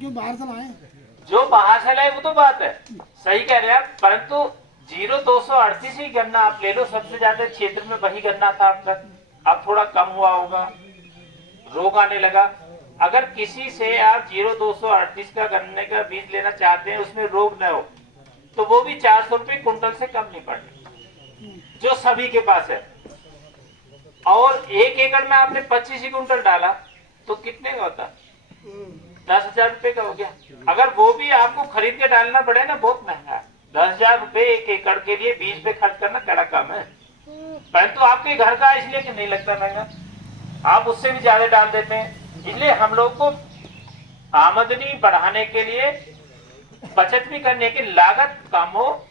क्यों बाहर से लाए? जो बाहर से लाए वो तो बात है, सही कह रहे हैं आप, परंतु 0238 ही गन्ना आप ले लो, सबसे ज्यादा क्षेत्र में वही गन्ना था अब तक। अब थोड़ा कम हुआ होगा, रोग आने लगा। अगर किसी से आप 0238 का गन्ने का बीज लेना चाहते हैं, उसमें रोग न हो, तो वो भी 400 रुपए कुंटल से कम नहीं पड़े, जो सभी के पास है। और 1 एकड़ में आपने 25 ही कुंटल डाला तो कितने का होता? 10,000 रुपए का हो गया। अगर वो भी आपको खरीद के डालना पड़े ना, बहुत महंगा है। 10,000 रुपए 1 एकड़ के लिए बीज पे खर्च करना कड़ा कम है, परंतु आपके घर का इसलिए कि नहीं लगता महंगा, आप उससे भी ज्यादा डाल देते हैं। इसलिए हम लोग को आमदनी बढ़ाने के लिए बचत भी करने की, लागत कम हो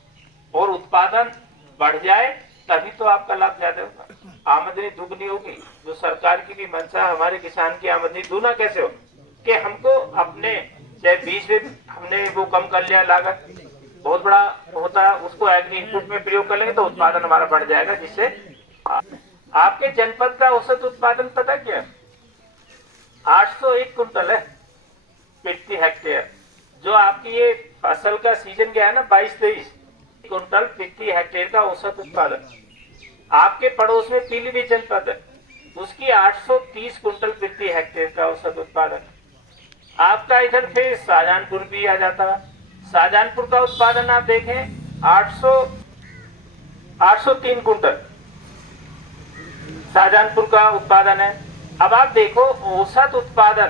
और उत्पादन बढ़ जाए, तभी तो आपका लाभ ज्यादा होगा, आमदनी दुगनी होगी। जो सरकार की भी मंशा, हमारे किसान की आमदनी दूना कैसे हो कि हमको अपने चाहे बीज पे हमने वो कम कर लिया, लागत बहुत बड़ा होता है, उसको एग्री इनपुट में प्रयोग कर लेंगे तो उत्पादन हमारा बढ़ जाएगा, जिससे आपके जनपद का औसत उत्पादन पता क्या? 801 कुंटल है प्रति हेक्टेयर। जो आपकी ये फसल का सीजन गया है ना 22-23 कुंटल प्रति हेक्टेयर का औसत उत्पादन। आपके पड़ोस में पीलीभीत जनपद है, उसकी 830 कुंटल प्रति हेक्टेयर का औसत उत्पादन। आपका इधर फिर शाहजहानपुर भी आ जाता है, शाहजहानपुर का उत्पादन आप देखें 803 कुंटल शाहजहानपुर का उत्पादन है। अब आप देखो औसत उत्पादन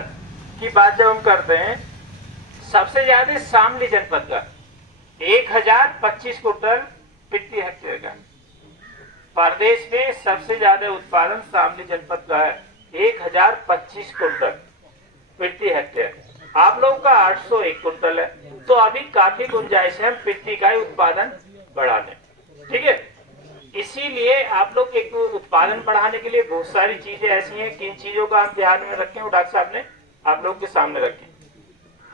की बात जब हम करते हैं, सबसे ज्यादा शामली जनपद का 1025 कुंटल प्रति हेक्टेयर का। प्रदेश में सबसे ज्यादा उत्पादन शामली जनपद का है, 1025 कुंटल प्रति हेक्टेयर। आप लोगों का 801 कुंटल है, तो अभी काफी गुंजाइश है प्रति का उत्पादन बढ़ाने, ठीक है। इसीलिए आप लोग एक उत्पादन बढ़ाने के लिए बहुत सारी चीजें ऐसी हैं, किन चीजों का आप ध्यान में रखें, वो डॉक्टर साहब ने आप लोग के सामने रखें।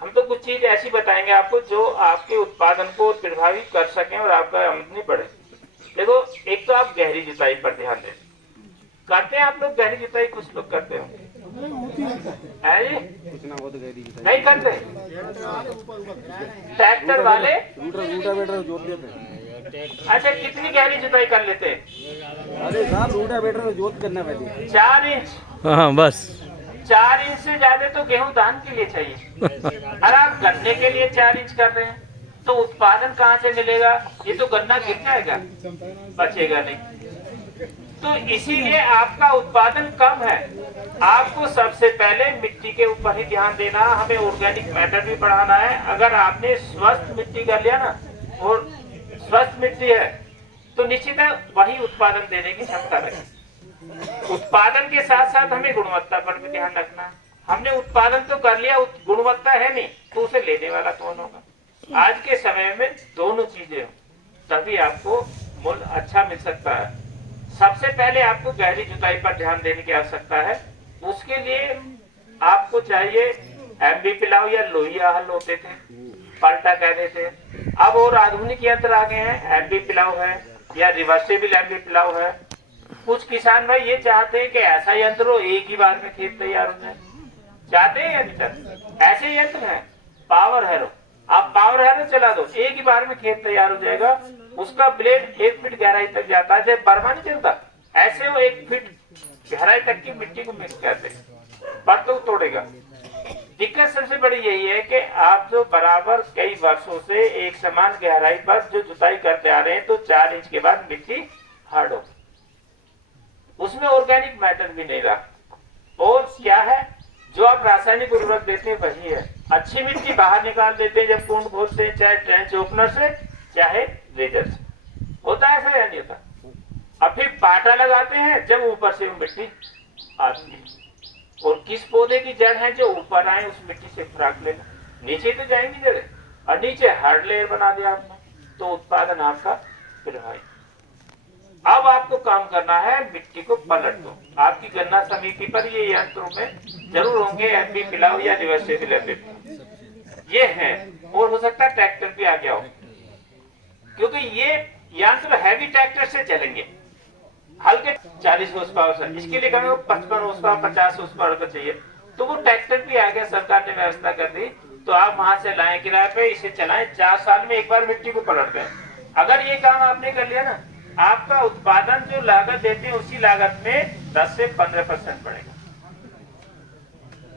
हम तो कुछ चीज ऐसी बताएंगे आपको जो आपके उत्पादन को प्रभावित कर सकें और आपका आमदनी बढ़े। देखो, एक तो आप गहरी जुताई पर ध्यान दें, करते हैं आप लोग गहरी जुताई? कुछ लोग करते हो नहीं करते? ट्रैक्टर वाले जोत देते हैं। अच्छा, कितनी गहरी जुताई कर लेते हैं? अरे साहब रोटावेटर जोत करना पहले 4 इंच। हाँ बस 4 इंच से ज्यादा तो गेहूं धान के लिए चाहिए। अरे आप गन्ने के लिए 4 इंच कर रहे हैं तो उत्पादन कहाँ से मिलेगा? ये तो गन्ना गिर जाएगा, बचेगा नहीं। तो इसीलिए आपका उत्पादन कम है। आपको सबसे पहले मिट्टी के ऊपर ही ध्यान देना, हमें ऑर्गेनिक मैटर भी बढ़ाना है। अगर आपने स्वस्थ मिट्टी कर लिया ना, और स्वस्थ मिट्टी है तो निश्चित है वही उत्पादन देने की क्षमता रखेगी। उत्पादन के साथ साथ हमें गुणवत्ता पर भी ध्यान रखना। हमने उत्पादन तो कर लिया, गुणवत्ता है नहीं, तो उसे लेने वाला कौन होगा? आज के समय में दोनों चीजें हो, तभी आपको मूल्य अच्छा मिल सकता है। सबसे पहले आपको गहरी जुताई पर ध्यान देने की आवश्यकता है। उसके लिए आपको चाहिए एमबी पिलाव या लोहिया हल होते थे, पलटा कहते थे। अब और आधुनिक यंत्र आ गए हैं, एमबी पिलाव है या रिवर्सेबल एमबी पिलाव है। कुछ किसान भाई ये चाहते हैं कि ऐसा यंत्र हो एक ही बार में खेत तैयार हो जाए, चाहते हैं या नहीं चाहते? ऐसे यंत्र है पावर हैरो, आप पावर हैरो चला दो, एक ही बार में खेत तैयार हो जाएगा। उसका ब्लेड 1 फीट गहराई तक जाता है, जब बर्मा नहीं चलता ऐसे वो 1 फीट गहराई तक की मिट्टी को मिक्स करते पर तो तोड़ेगा। दिक्कत सबसे बड़ी यही है कि आप जो बराबर कई वर्षों से एक समान गहराई पर जो जुताई करते आ रहे हैं, तो 4 इंच के बाद मिट्टी हार्ड हो, उसमें ऑर्गेनिक मैटर भी नहीं रहा। और क्या है, जो आप रासायनिक उर्वरक देते हैं वही है। अच्छी मिट्टी बाहर निकाल देते हैं जब कुंड खोदते हैं, चाहे ट्रेंच ओपनर से चाहे रेजर से। होता है ऐसा या नहीं होता? अब फिर पाटा लगाते हैं जब ऊपर से वो मिट्टी आती है, और किस पौधे की जड़ है जो ऊपर आए उस मिट्टी से खुराक लेना, नीचे तो जाएंगी जड़ें, और नीचे हार्ड लेयर बना दिया आपने, तो उत्पादन आपका प्रभावित। अब आपको काम करना है, मिट्टी को पलट दो। आपकी गन्ना समिति पर ये यंत्रों में जरूर होंगे, एमबी पिलाव या रिवर्सेबल एमबी ये है, और हो सकता है ट्रैक्टर भी आ गया हो, क्योंकि ये यंत्र हैवी ट्रैक्टर से चलेंगे। हल्के 40 हॉर्स पावर से, इसके लिए कहीं 55 हॉर्स पावर 50 हॉर्स पावर का चाहिए, तो वो ट्रैक्टर भी आ गया। सरकार ने व्यवस्था कर दी तो आप वहां से लाएं किराए पे, इसे चलाएं, 4 साल में एक बार मिट्टी को पलट दें। अगर ये काम आपने कर लिया ना, आपका उत्पादन जो लागत देते हैं उसी लागत में 10 से 15% बढ़ेगा।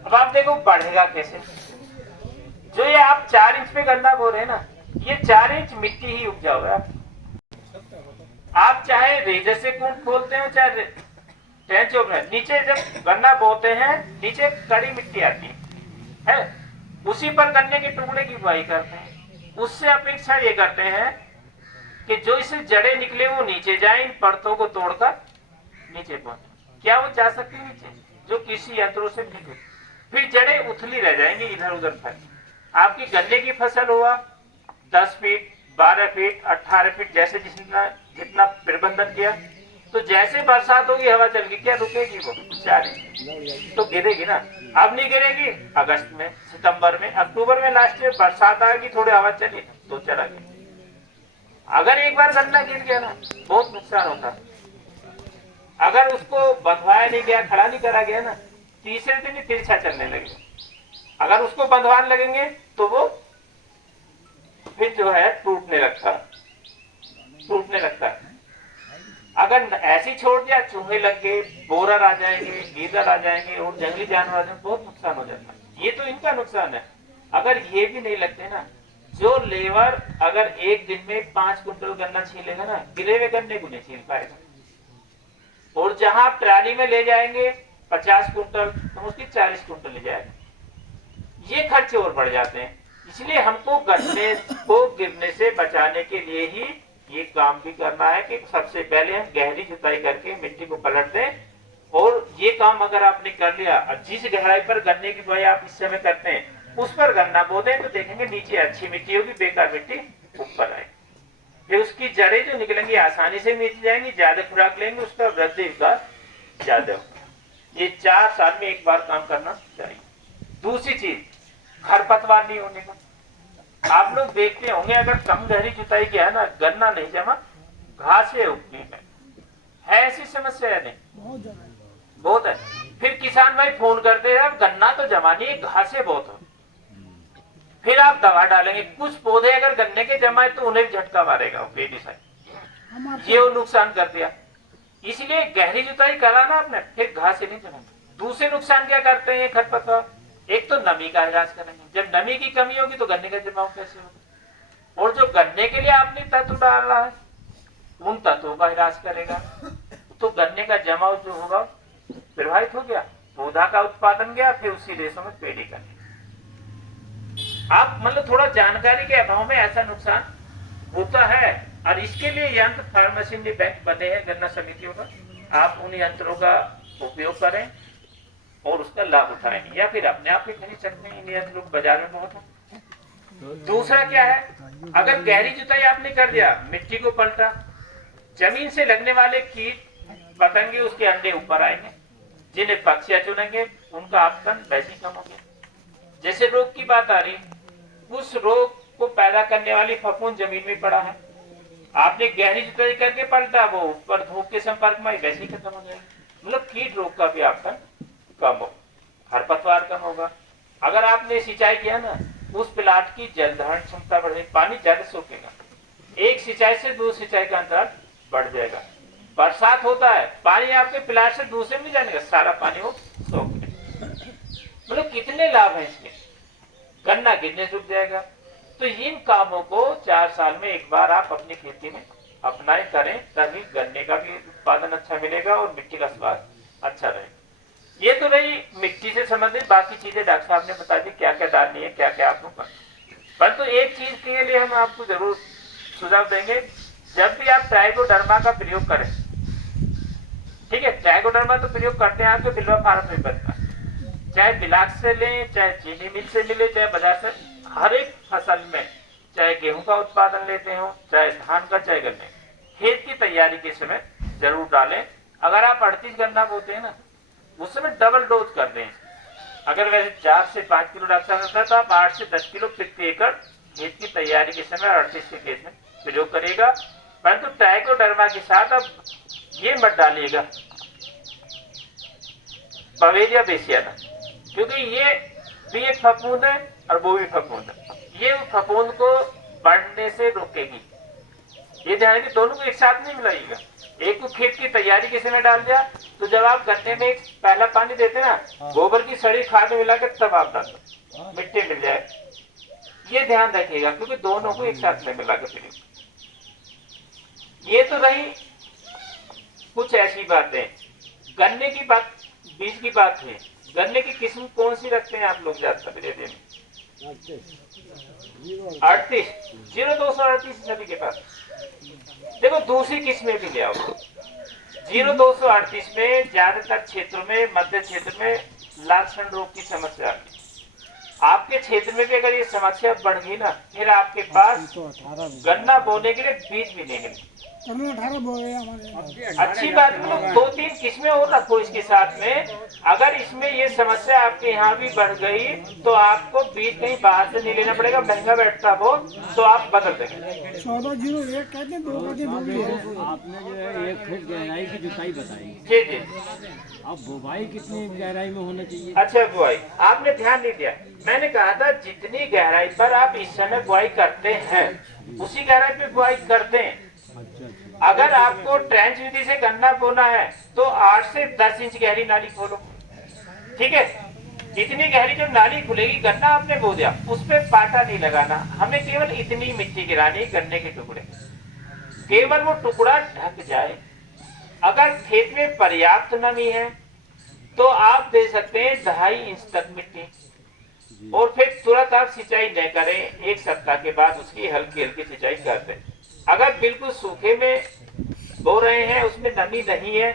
अब आप देखो बढ़ेगा कैसे। जो ये आप 4 इंच पे गन्ना बो रहे हैं ना, ये 4 इंच मिट्टी ही उपजाऊ है। आप चाहे रेजर से कूट खोलते हो, चाहे ट्रेंच में, नीचे जब गन्ना बोते हैं नीचे कड़ी मिट्टी आती है, उसी पर गन्ने के टुकड़े की बुआई करते हैं। उससे अपेक्षा ये करते हैं कि जो इसे जड़ें निकले वो नीचे जाए, इन परतों को तोड़कर नीचे पहुंचे। क्या वो जा सकती है नीचे? जो कृषि यंत्रों से नहीं होती, फिर जड़ें उथली रह जाएंगी इधर उधर फैल। आपकी गन्ने की फसल हुआ 10 फीट, 12 फीट, 18 फीट, जैसे जितना प्रबंधन किया, तो जैसे बरसात होगी हवा चल गई, क्या रुकेगी वो? 4 इंच तो गिरेगी ना। अब नहीं गिरेगी, अगस्त में, सितंबर में, अक्टूबर में लास्ट में बरसात आएगी, थोड़ी हवा चली तो चला गया। अगर एक बार गन्ना गिर गया ना, बहुत नुकसान होता है। अगर उसको बंधवाया नहीं गया, खड़ा नहीं करा गया ना, तीसरे दिन ही तिरछा चलने लगे। अगर उसको बंधवाने लगेंगे तो वो फिर जो है टूटने लगता है। अगर ऐसी छोड़ दिया, चूहे लग गए, बोरर आ जाएंगे, गीदड़ आ जाएंगे और जंगली जानवर आ जाएंगे, बहुत नुकसान हो जाता है। ये तो इनका नुकसान है। अगर ये भी नहीं लगते ना, जो लेबर अगर एक दिन में 5 कुंटल गन्ना छीलेगा ना, गिरे हुए गन्ने को नहीं छील पाएगा। और जहां आप ट्राली में ले जाएंगे 50 कुंटल, तो उसकी 40 कुंटल ले जाएगा। ये खर्चे और बढ़ जाते हैं। इसलिए हमको गन्ने को गिरने से बचाने के लिए ही ये काम भी करना है कि सबसे पहले हम गहरी जुताई करके मिट्टी को पलट दें। और ये काम अगर आपने कर लिया, जिस गहराई पर गन्ने की बुआई आप इस समय करते हैं उस पर गन्ना बो दें, तो देखेंगे नीचे अच्छी मिट्टी होगी, बेकार मिट्टी ऊपर आएगी। फिर उसकी जड़ें जो निकलेंगी आसानी से मिट जाएंगी, ज्यादा खुराक लेंगे, उसका वृद्धि विकास ज्यादा होगा। ये 4 साल में एक बार काम करना चाहिए। दूसरी चीज, खरपतवार नहीं होने का। आप लोग देखते होंगे अगर कम गहरी जुताई किया है ना, गन्ना नहीं जमा, घासें उगती है ऐसी समस्या है? नहीं, बहुत है। फिर किसान भाई फोन करते हैं, गन्ना तो जमा नहीं, घासें बहुत हो। फिर आप दवा डालेंगे, कुछ पौधे अगर गन्ने के जमाए तो उन्हें झटका मारेगा, ये वो नुकसान कर दिया। इसलिए गहरी जुताई करा ना आपने, फिर घासें नहीं जमाएंगे। दूसरे नुकसान क्या करते हैं ये खरपतवार? एक तो नमी का इलाज करेंगे, जब नमी की कमी होगी तो गन्ने का जमाव कैसे होगा? और जो गन्ने के लिए आपने तत्व डाल रहा है उन तत्वों का इलाज करेगा, तो गन्ने का जमाव जो होगा प्रभावित हो गया, पौधा का उत्पादन गया, फिर उसी रेशों में पेड़ी करनी। आप मतलब थोड़ा जानकारी के अभाव में ऐसा नुकसान होता है। और इसके लिए यंत्र फार्म मशीनरी बैंक बने हैं गन्ना समितियों का, आप उन यंत्रों का उपयोग करें और उसका लाभ उठाएं, या फिर अपने आप ही खरीद सकते हैं, इन यंत्रों बाजार में बहुत है। दूसरा क्या है, अगर गहरी जुताई आपने कर दिया, मिट्टी को पलटा, जमीन से लगने वाले कीट पतंगे उसके अंडे ऊपर आएंगे, जिन्हें पक्षियां चुनेंगे, उनका आपतन वैसे ही कम हो गया। जैसे रोग की बात आ रही, उस रोग को पैदा करने वाली फफूंद जमीन में पड़ा है, आपने गहरी जुताई करके पलटा, वो ऊपर धूप के संपर्क में वैसे ही खत्म हो जाएगा। मतलब कीट रोग का भी आपतन कम हो, खरपतवार कम होगा। अगर आपने सिंचाई किया ना, उस प्लाट की जल धारण क्षमता बढ़ेगी, पानी ज्यादा सोखेगा, एक सिंचाई से दूसरी सिंचाई का अंतराल बढ़ जाएगा। बरसात होता है, पानी आपके प्लाट से दूसरे में जाने का, सारा पानी वो सोख ले। मतलब कितने लाभ है इसके, गन्ना गिरने रुक जाएगा। तो इन कामों को 4 साल में एक बार आप अपनी खेती में अपनाए करें, तभी गन्ने का भी उत्पादन अच्छा मिलेगा और मिट्टी का स्वाद अच्छा रहेगा। ये तो रही मिट्टी से संबंधित, बाकी चीजें डॉक्टर साहब ने बता दी क्या क्या डालनी है, क्या क्या आपको करना। परंतु एक चीज के लिए हम आपको जरूर सुझाव देंगे, जब भी आप ट्राइकोडर्मा का प्रयोग करें, ठीक है, ट्राइकोडर्मा तो प्रयोग करते हैं आपके बिल्वा फार्म में बनता है, चाहे बिलाक से लें, चाहे चीनी मिल से मिले, चाहे बाजार से, हर एक फसल में, चाहे गेहूं का उत्पादन लेते हो, चाहे धान का, चाहे गन्ने, खेत की तैयारी के समय जरूर डालें। अगर आप 38 गन्ना बोते हैं ना, उस समय डबल डोज कर दें। अगर वैसे 4 से 5 किलो डालता है तो आप 8 से 10 किलो प्रति एकड़ खेत की तैयारी के समय 38 के केस में प्रयोग करेगा। परंतु ट्राइकोडर्मा के साथ अब ये मत डालिएगा बवेरिया बेसियाना, क्योंकि ये भी एक फफूंद है और वो भी फफूंद, ये फफूंद को बढ़ने से रोकेगी। ये ध्यान है कि दोनों को एक साथ नहीं मिलाइएगा। एक को खेत की तैयारी किसी ने डाल दिया, तो जब आप गन्ने में पहला पानी देते ना, गोबर की सड़ी खाद मिला के तब आप डाल दो, मिट्टी मिल जाए। ये ध्यान रखिएगा, क्योंकि दोनों को एक साथ में मिला के फिर। ये तो रही कुछ ऐसी बातें। गन्ने की बात, बीज की बात है। गन्ने की किस्म कौन सी रखते हैं आप लोग ज्यादा विलेज में? 38 0238 सभी के पास। देखो दूसरी किस्में भी ले आओ। 0238 में ज्यादातर क्षेत्रों में, मध्य क्षेत्र में लाल सन रोग की समस्या आती है। आपके क्षेत्र में भी अगर ये समस्या बढ़ गई ना, फिर आपके पास गन्ना बोने के लिए बीज भी नहीं मिलेंगे। 18 बो गए हमारे। अच्छी बात है, मतलब 2-3 किस्में और रखो इसके साथ में। अगर इसमें ये समस्या आपके यहाँ भी बढ़ गई तो आपको बीज कहीं बाहर से नहीं लेना पड़ेगा, महंगा बैठता वो, तो आप बदल देंगे। 1401 कहते हैं, 2 कहते हैं। आपने जो है 1 फीट गहराई की जुताई बताई, जी जी। अब बुवाई कितनी गहराई में होना चाहिए? अच्छा, बुआई आपने ध्यान नहीं दिया। मैंने कहा था जितनी गहराई पर आप इस समय बुआई करते हैं उसी गहराई पे बुआई कर दें। अगर आपको ट्रेंच विधि से गन्ना बोना है तो 8 से 10 इंच गहरी नाली खोलो, ठीक है। इतनी गहरी जो नाली खुलेगी, गन्ना आपने बो दिया, उस पे पाटा नहीं लगाना, हमें केवल इतनी मिट्टी गिरानी, गन्ने के टुकड़े, केवल वो टुकड़ा ढक जाए। अगर खेत में पर्याप्त नमी है तो आप दे सकते हैं 2.5 इंच तक मिट्टी, और फिर तुरंत आप सिंचाई न करें, 1 सप्ताह के बाद उसकी हल्की हल्की सिंचाई कर दें। अगर बिल्कुल सूखे में बो रहे हैं, उसमें नमी नहीं है,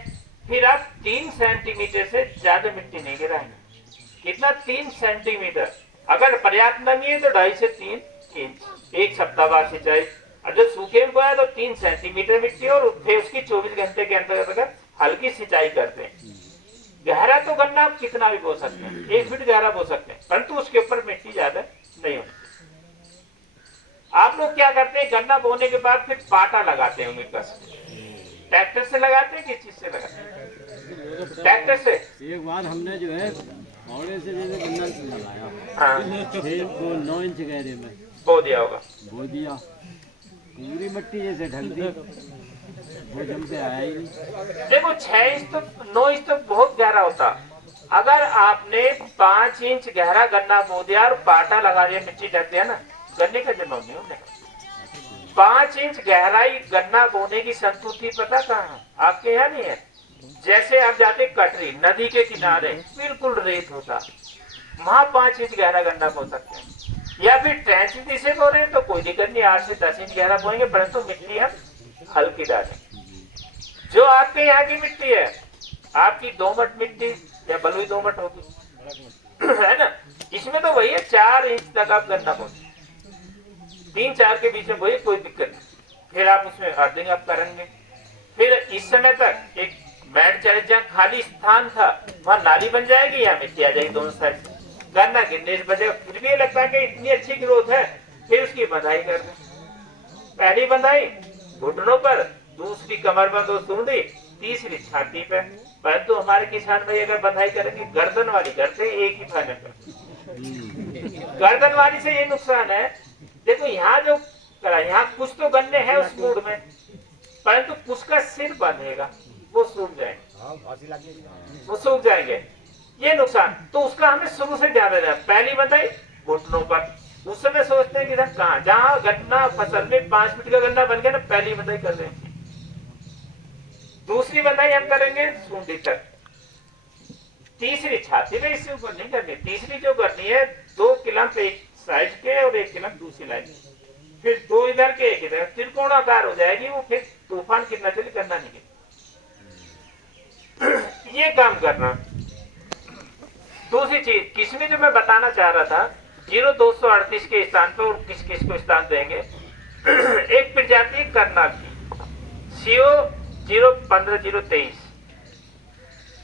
फिर आप 3 सेंटीमीटर से ज्यादा मिट्टी नहीं गिराएंगे। कितना? 3 सेंटीमीटर। अगर पर्याप्त नमी है तो 2.5 से 3 इंच 1 सप्ताह बाद सिंचाई। और जब सूखे में बोया तो 3 सेंटीमीटर मिट्टी, और फिर उसकी 24 घंटे के अंतर्गत हल्की सिंचाई करते हैं। गहरा तो गन्ना आप कितना भी बो सकते हैं, 1 फीट गहरा बो सकते हैं, परंतु उसके ऊपर मिट्टी ज्यादा नहीं होती। आप लोग क्या करते हैं, गन्ना बोने के बाद फिर पाटा लगाते हैं, कस ट्रैक्टर से लगाते हैं, किस चीज से लगाते हैं? ट्रैक्टर से। एक बार हमने जो है फावड़े से जैसे गन्ना लगाया, हाँ, 6 को 9 इंच गहरे में बो दिया होगा। बो दिया, पूरी मिट्टी जैसे ढक दी, वो जम के आया ही नहीं। देखो 6 इंच तो 9 इंच तो बहुत गहरा होता। अगर आपने 5 इंच गहरा गन्ना बो दिया और पाटा लगा दिया, मिट्टी ढक दिया ना, गन्ने का जन्म नहीं होने। 5 इंच गहराई गन्ना बोने की संतुष्टि पता कहाँ है? आपके यहाँ नहीं है। जैसे आप जाते कटरी नदी के किनारे, बिल्कुल रेत होता, वहां 5 इंच गहरा गन्ना बो सकते हैं। या फिर ट्रेंच विधि से बो रहे हैं तो कोई दिक्कत नहीं, 8 से 10 इंच गहरा बोएंगे, परंतु मिट्टी हम हल्की डालें। जो आपके यहाँ की मिट्टी है, आपकी दोमट मिट्टी या बलुई दोमट होगी, है ना, इसमें तो वही है 4 इंच तक आप गन्ना बोते, 3-4 के बीच में वही, कोई दिक्कत नहीं। फिर आप उसमें अर्थिंग आप करेंगे। फिर इस समय तक एक मैट चाहे जहाँ खाली स्थान था वहां नाली बन जाएगी, या मिट्टी आ जाएगी दोनों साइड से, गन्ना गिरने से बचेगा। फिर भी ये लगता है कि इतनी अच्छी ग्रोथ है, फिर उसकी बंधाई कर दें। पहली बंधाई घुटनों पर, दूसरी कमर बंद और सूंडी, तीसरी छाती पे। परंतु हमारे किसान भाई अगर बंधाई करेंगे गर्दन वाली करते, एक ही फाइनल करते। गर्दन वाली से ये नुकसान है, देखो यहाँ जो करा, यहाँ कुछ तो गन्ने हैं उस मूड में, परंतु कुछ का सिर बंधेगा, वो सूख जाएंगे, वो सूख जाएंगे, ये नुकसान। तो उसका हमें शुरू से ध्यान देना है। पहली बंधाई घुटनों पर, उस समय सोचते हैं कि कहाँ, जहाँ गन्ना फसल में 5 फीट का गन्ना बन गया ना, पहली बंधाई कर दें। दूसरी बंधाई हम करेंगे सूंडी तक, तीसरी छाती में, इससे ऊपर नहीं करनी। तीसरी जो करनी है 2 किलम एक साइड के और 1 किलम दूसरी लाइन, फिर 2 इधर के 1 इधर, त्रिकोणाकार हो जाएगी वो। फिर तूफान कितना चले, करना नहीं। ये काम करना। दूसरी चीज किसमें जो मैं बताना चाह रहा था, 0238 के स्थान पर और किस किस को स्थान देंगे। एक प्रजाति करना की CO 015-023,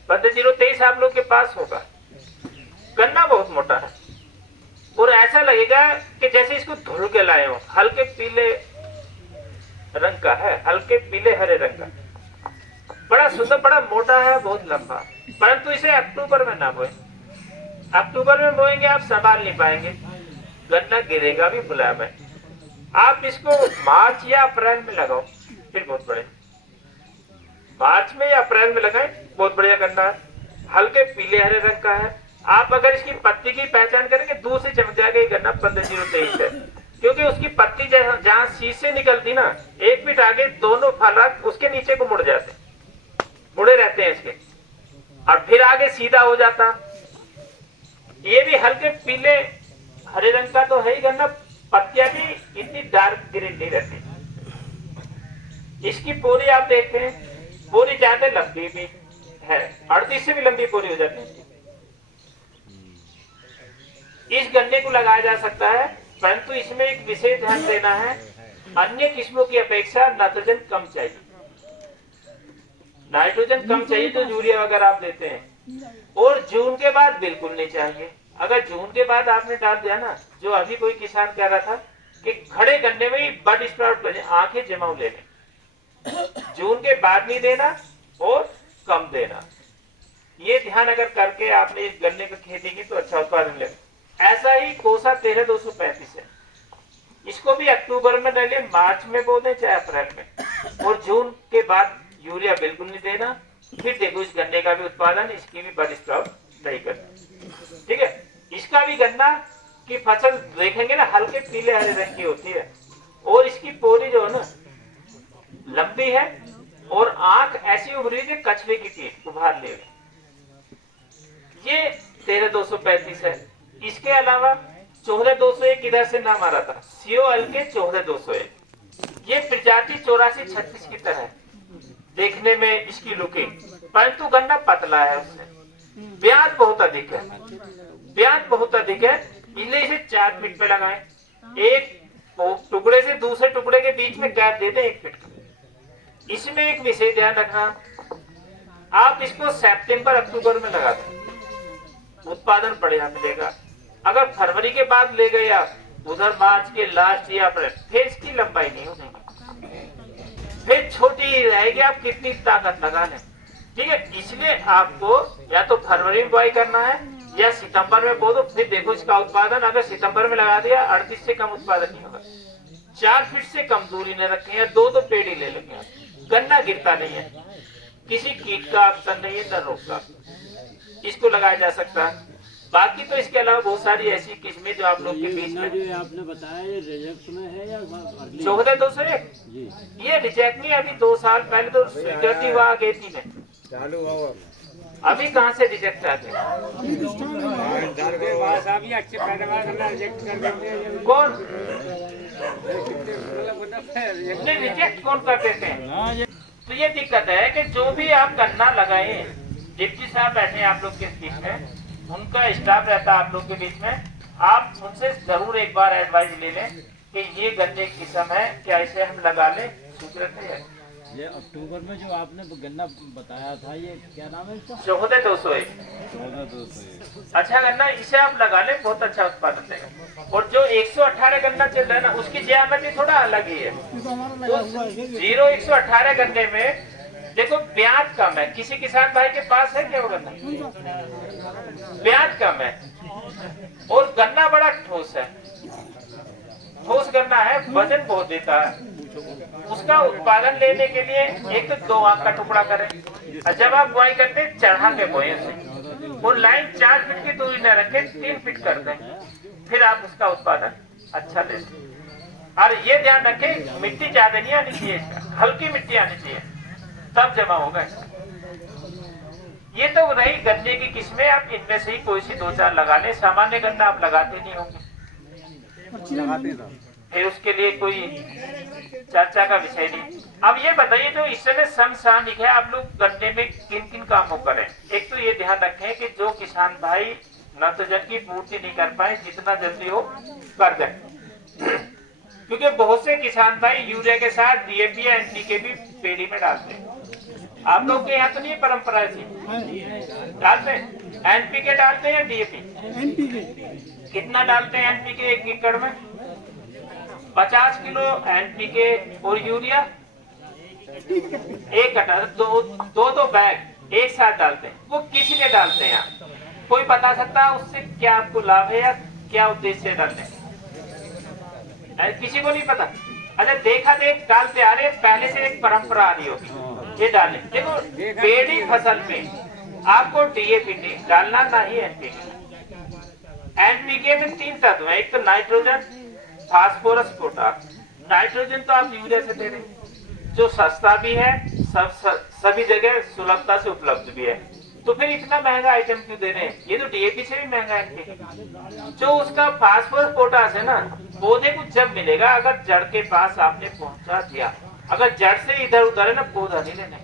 15-023 आप लोग के पास होगा। गन्ना बहुत मोटा है और ऐसा लगेगा कि जैसे इसको धुल के लाए हो, हल्के पीले रंग का है, हल्के पीले हरे रंग का, बड़ा सुंदर, बड़ा मोटा है, बहुत लंबा। परंतु इसे अक्टूबर में ना बोए, अक्टूबर में बोएंगे आप संभाल नहीं पाएंगे, गन्ना गिरेगा भी मुलायम है। आप इसको मार्च या अप्रैल में लगाओ, फिर बहुत बढ़िया। मार्च में या अप्रैल में लगाएं, बहुत बढ़िया गन्ना है, हल्के पीले हरे रंग का है। आप अगर इसकी पत्ती की पहचान करेंगे, दूर से चमक जाएगा ये गन्ना 1503 है, क्योंकि उसकी पत्ती जहाँ शीश से निकलती ना, 1 फीट आगे दोनों फलक उसके नीचे को मुड़ जाते, मुड़े रहते हैं इसके, और फिर आगे सीधा हो जाता। ये भी हल्के पीले हरे रंग का तो है ही गन्ना, पत्तियां भी इतनी डार्क ग्रीन नहीं रहती। इसकी पोरी आप देखते हैं, पोरी ज्यादा लंबी भी है, 38 से भी लंबी पोरी हो जाती है। इस गन्ने को लगाया जा सकता है, परंतु इसमें एक विशेष ध्यान देना है, अन्य किस्मों की अपेक्षा नाइट्रोजन कम चाहिए। नाइट्रोजन कम चाहिए तो यूरिया वगैरह आप देते हैं, और जून के बाद बिल्कुल नहीं चाहिए। अगर जून के बाद आपने डाल दिया ना, जो अभी कोई किसान कह रहा था कि खड़े गन्ने में ही बड स्प्राउट बने, आंखें जमाव ले लें, जून के बाद नहीं देना और कम देना। ये ध्यान अगर करके आपने इस गन्ने की खेती की तो अच्छा उत्पादन लेगा। ऐसा ही कोसा 13235 है, इसको भी अक्टूबर में डालिए, मार्च में बो दें चाहे अप्रैल में, और जून के बाद यूरिया बिल्कुल नहीं देना। फिर देखो इस गन्ने का भी उत्पादन, इसकी भी बड स्प्राउट नहीं करना। ठीक है, इसका भी गन्ना की फसल देखेंगे ना, हल्के पीले हरे रंग की होती है, और इसकी पोरी जो है ना लंबी है, और आंख ऐसी उभरी है कछुए की पीठ उभार ले। ये 13235 है। इसके अलावा 14201 इधर से नाम आ रहा था, COL के 14201, ये प्रजाति 8436 की तरह है देखने में इसकी लुकिंग, परंतु गन्ना पतला है, उससे ब्याज बहुत अधिक है, ब्याज बहुत अधिक है, इसलिए इसे 4 फीट पे लगाएं। एक टुकड़े से दूसरे टुकड़े के बीच में गैप दे दें 1 फीट का। इसमें एक विशेष ध्यान रखना, आप इसको सितंबर अक्टूबर में लगा दें, उत्पादन बढ़िया मिलेगा। अगर फरवरी के बाद ले गए आप, उधर मार्च के लास्ट या अप्रैल, फिर इसकी लंबाई नहीं होगी, फिर छोटी ही रहेगी, आप कितनी ताकत लगा लें। ठीक है, इसलिए आपको या तो फरवरी में बुआई करना है या सितंबर में बो दो, फिर देखो इसका उत्पादन। अगर सितंबर में लगा दिया, 38 से कम उत्पादन नहीं होगा। 4 फीट से कम दूरी न रखें, या 2 पेड़ ही ले लेंगे। गन्ना गिरता नहीं है, किसी कीट का अवसर नहीं है, न रोग का, इसको लगाया जा सकता है। बाकी तो इसके अलावा बहुत सारी ऐसी किस्में जो आप लोग के बीच में, जो आपने बताया ये रिजेक्ट में है या 14201 ये रिजेक्ट नहीं, अभी 2 साल पहले तो स्वीकृति हुआ खेती में, चालू हुआ, अभी कहाँ से रिजेक्ट आते हैं? कौन रिजेक्ट कौन कर देते हैं? तो ये दिक्कत है कि जो भी आप गन्ना लगाए, डिप्टी साहब बैठे हैं आप लोग के बीच में, उनका स्टाफ रहता है आप लोग के बीच में, आप उनसे जरूर एक बार एडवाइस ले लें कि ये गन्ने की किस्म है, क्या इसे हम लगा लें, स्वीकृत है। ये अक्टूबर में जो आपने गन्ना बताया था, ये क्या नाम है इसका? 14201 अच्छा गन्ना, इसे आप लगा लें, बहुत अच्छा उत्पादन देगा। और जो 118 गन्ना चल रहा है ना, उसकी ज्यामिति थोड़ा अलग ही है। तो 0118 गन्ने में देखो ब्याज कम है। किसी किसान भाई के पास है क्या वो गन्ना? ब्याज कम है, और गन्ना बड़ा ठोस है, ठोस गन्ना है, वजन बहुत देता है। उसका उत्पादन लेने के लिए एक तो 2 आंख का टुकड़ा करें, और जब आप बुआई करते हैं चढ़ा के बोए उसे, और लाइन 4 फीट की दूरी न रखें, 3 फीट कर दें, फिर आप उसका उत्पादन अच्छा ले सकते। और ये ध्यान रखें, मिट्टी ज्यादा नहीं आनी चाहिए, हल्की मिट्टी आनी चाहिए, तब जमा होगा। ये तो रही गन्ने की किस्में, आप इनमें से ही कोई सी 2-4 लगा लें। सामान्य गन्ना आप लगाते नहीं होंगे, फिर उसके लिए कोई चर्चा का विषय नहीं। अब ये बताइए, जो इस समय समसामयिक है, आप लोग गन्ने में किन किन कामों करें? एक तो ये ध्यान रखें कि जो किसान भाई नाइट्रोजन की पूर्ति नहीं कर पाए, जितना जल्दी हो कर दें, क्योंकि बहुत से किसान भाई यूरिया के साथ DAP या NPK भी पेड़ी में डालते हैं। आप लोग के यहाँ तो नहीं परंपरा थी, डालते हैं NPK डालते हैं DAP? NPK कितना डालते हैं NPK 1 एकड़ में? 50 किलो NPK और यूरिया 1 कट्टा, 2 बैग एक साथ डालते हैं। वो किस लिए डालते हैं? यहाँ कोई बता सकता है उससे क्या आपको लाभ है या क्या उद्देश्य डालते हैं? किसी को नहीं पता। अच्छा देखा देख डालते आ रहे, पहले से एक परंपरा आ रही होगी ये डालने। देखो बेड़ी फसल में आपको डीएपी डालना ना ही एनपीके। एनपीके में 3 तत्व है, एक तो नाइट्रोजन, फास्फोरस, पोटाश। नाइट्रोजन तो आप यूरिया से दे रहे हैं जो सस्ता भी है, सभी जगह सुलभता से उपलब्ध भी है, तो फिर इतना महंगा आइटम क्यों दे रहे हैं? ये तो डीएपी से भी महंगा है। जो उसका फास्फोरस पोटाश है ना, पौधे को जब मिलेगा अगर जड़ के पास आपने पहुंचा दिया, अगर जड़ से इधर उधर है ना, पौधा नहीं लेना।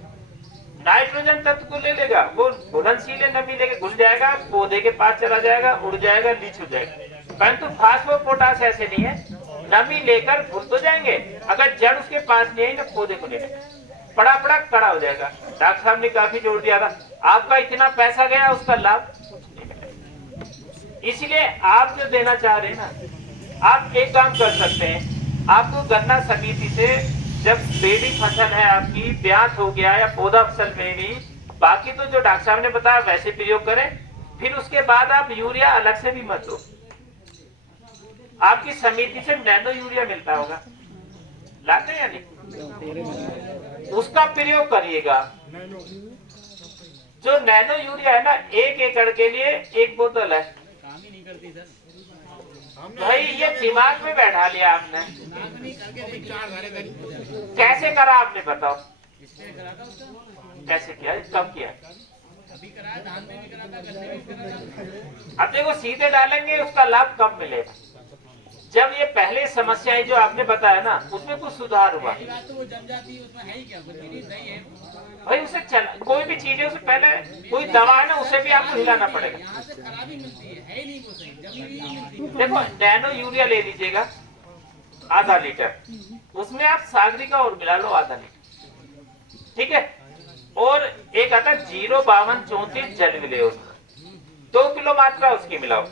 नाइट्रोजन तत्व को ले लेगा, वो घुलनशील है, नमी लेके घुल जाएगा, पौधे के पास चला जाएगा, उड़ जाएगा, लीच हो जाएगा। परंतु फास्फोरस पोटाश ऐसे नहीं है, नमी लेकर घुल तो जाएंगे, अगर जड़ उसके पास नहीं आई ना, पौधे को नहीं लेगा, पड़ा पड़ा कड़ा हो जाएगा। डॉक्टर साहब ने काफी जोर दिया था, आपका इतना पैसा गया, उसका लाभ कुछ नहीं मिलेगा। इसलिए आप जो देना चाह रहे हैं ना, आप एक काम कर सकते हैं, आपको गन्ना समिति से जब बेड़ी फसल है आपकी, ब्यात हो गया या पौधा फसल में भी, बाकी तो जो डॉक्टर साहब ने बताया वैसे प्रयोग करें, फिर उसके बाद आप यूरिया अलग से भी मत दो। आपकी समिति से नैनो यूरिया मिलता होगा, लाते हैं या नहीं? उसका प्रयोग करिएगा। जो नैनो यूरिया है ना, 1 एकड़ के लिए 1 बोतल है। भाई ये दिमाग में बैठा लिया आपने, कैसे करा आपने बताओ? कैसे किया, कब किया? अब देखो सीधे डालेंगे उसका लाभ कब मिलेगा? जब ये पहले समस्याएं जो आपने बताया ना, उसमें कुछ सुधार हुआ। भाई उसे कोई भी चीज है, उसे पहले कोई दवा है ना, उसे भी आपको हिलाना पड़ेगा। देखो नैनो यूरिया ले लीजिएगा आधा लीटर, उसमें आप सागरिका और मिला लो आधा लीटर, ठीक है? और एक आता 05234 जल मिले, उसका 2 किलो मात्रा उसकी मिलाओ,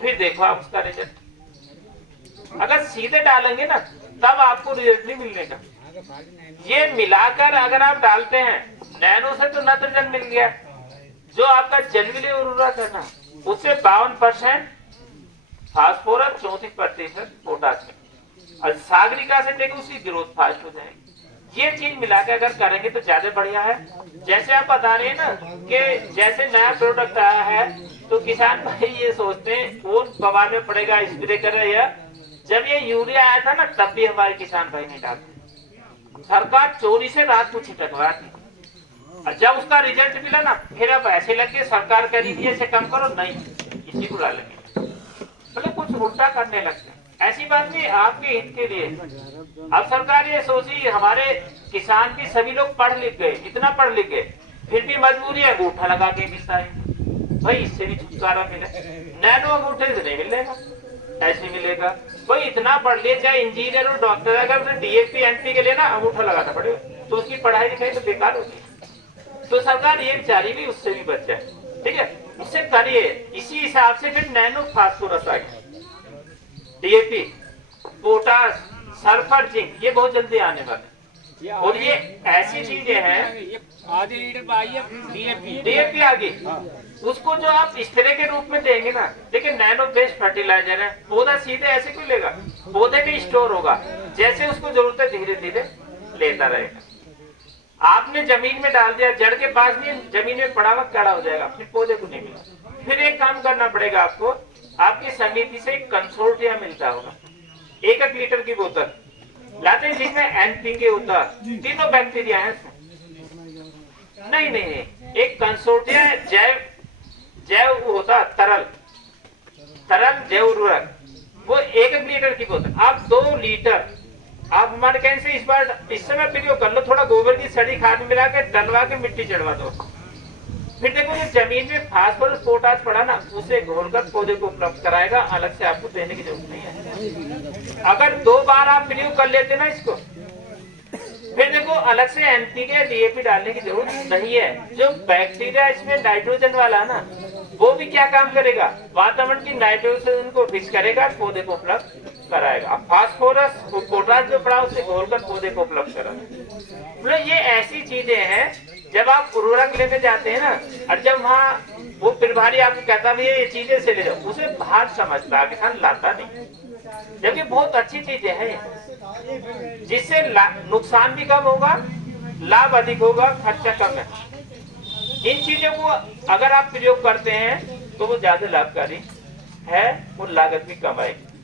फिर देखो आप उसका रिजल्ट। अगर सीधे डालेंगे ना, तब आपको रिजल्ट नहीं मिलने का। ये मिलाकर अगर आप डालते हैं, नैनो से तो नाइट्रोजन मिल गया, जो आपका जलविले उर्वरक है ना, उससे 52% फास्फोरस, 34% पोटाश में, और सागरिका से देखो उसकी ग्रोथ फास्ट हो जाएगी। ये चीज मिलाकर अगर करेंगे तो ज्यादा बढ़िया है। जैसे आप बता रहे हैं ना कि जैसे नया प्रोडक्ट आया है, तो किसान भाई ये सोचते हैं कौन बवाल में पड़ेगा, स्प्रे कर रहे हैं। जब ये यूरिया आया था ना, तब भी हमारे किसान भाई नहीं डालते, सरकार चोरी से रात को छिटकवा थी, और जब उसका रिजल्ट मिला ना, फिर अब ऐसे लगे सरकार कह रही है कम करो, नहीं इसी को डालेंगे, मतलब कुछ उल्टा करने लगते। ऐसी बात नहीं, आपके हित के लिए। अब सरकार ये सोची हमारे किसान भी सभी लोग पढ़ लिख गए, इतना पढ़ लिख गए, फिर भी मजबूरी है अंगूठा लगा के मिलता है। भाई इससे भी छुटकारा मिले, नैनो अंगूठे से नहीं मिलेगा, ऐसे मिलेगा। भाई इतना पढ़ लिया, चाहे इंजीनियर और डॉक्टर, अगर उसे डीएपी एनपी के लिए ना अंगूठा लगाना पड़ेगा, तो उसकी पढ़ाई लिखाई तो बेकार होगी। तो सरकार ये चाह भी उससे भी बच जाए, ठीक है? उससे करिए। इसी हिसाब से फिर नैनो फास्फोरस आ गया, डीएपी, पोटाश, सल्फर, जिंक, ये बहुत जल्दी आने वाले। और ये ऐसी चीजें हैं, आधे लीटर आई है डीएपी आ गई, उसको जो आप स्प्रे के रूप में देंगे ना, देखिए नैनो बेस्ड फर्टिलाइजर है, पौधा सीधे ऐसे क्यों लेगा? पौधे में स्टोर होगा, जैसे उसको जरूरत है धीरे धीरे लेता रहेगा। आपने जमीन में डाल दिया, जड़ के पास नहीं, जमीन में पड़ा हुआ कड़ा हो जाएगा, फिर पौधे को नहीं मिला। फिर एक काम करना पड़ेगा आपको, आपकी समिति से एक कंसोर्टिया मिलता होगा, 1 लीटर की बोतल लाते हैं, जिसमें एनपीके होता, तीनों बैक्टीरिया है। नहीं नहीं नहीं, एक कंसोर्टिया जैव होता, तरल जैव उर्वरक, वो 1 लीटर की बोतल, आप 2 लीटर आप हमारे कहने से इस समय प्रयोग कर लो। थोड़ा गोबर की सड़ी खाद मिला के डलवा के मिट्टी चढ़वा दो, फिर देखो ये जमीन में फास्फोरस पोटाश पड़ा ना, उसे घोलकर पौधे को उपलब्ध कराएगा, अलग से आपको देने की जरूरत नहीं है। अगर 2 बार आप प्रयोग कर लेते ना इसको, फिर देखो अलग से एनपीके डीएपी डालने की जरूरत नहीं है। जो बैक्टीरिया इसमें नाइट्रोजन वाला है ना, वो भी क्या काम करेगा? वातावरण की नाइट्रोजन को फिक्स करेगा, पौधे को उपलब्ध कराएगा। फास्फोरस पोटाश जो पड़ा उसे घोलकर पौधे को उपलब्ध कराएगा। मतलब ये ऐसी चीजें हैं, जब आप उर्वरक लेने जाते हैं ना, और जब वहाँ वो प्रभारी आपको कहता भी ये चीजें से ले जाओ, उसे बाहर समझता, किसान लाता नहीं। जबकि बहुत अच्छी चीजें हैं, जिससे नुकसान भी कम होगा, लाभ अधिक होगा, खर्चा कम है। इन चीजों को अगर आप प्रयोग करते हैं तो वो ज्यादा लाभकारी है और लागत भी कम आएगी।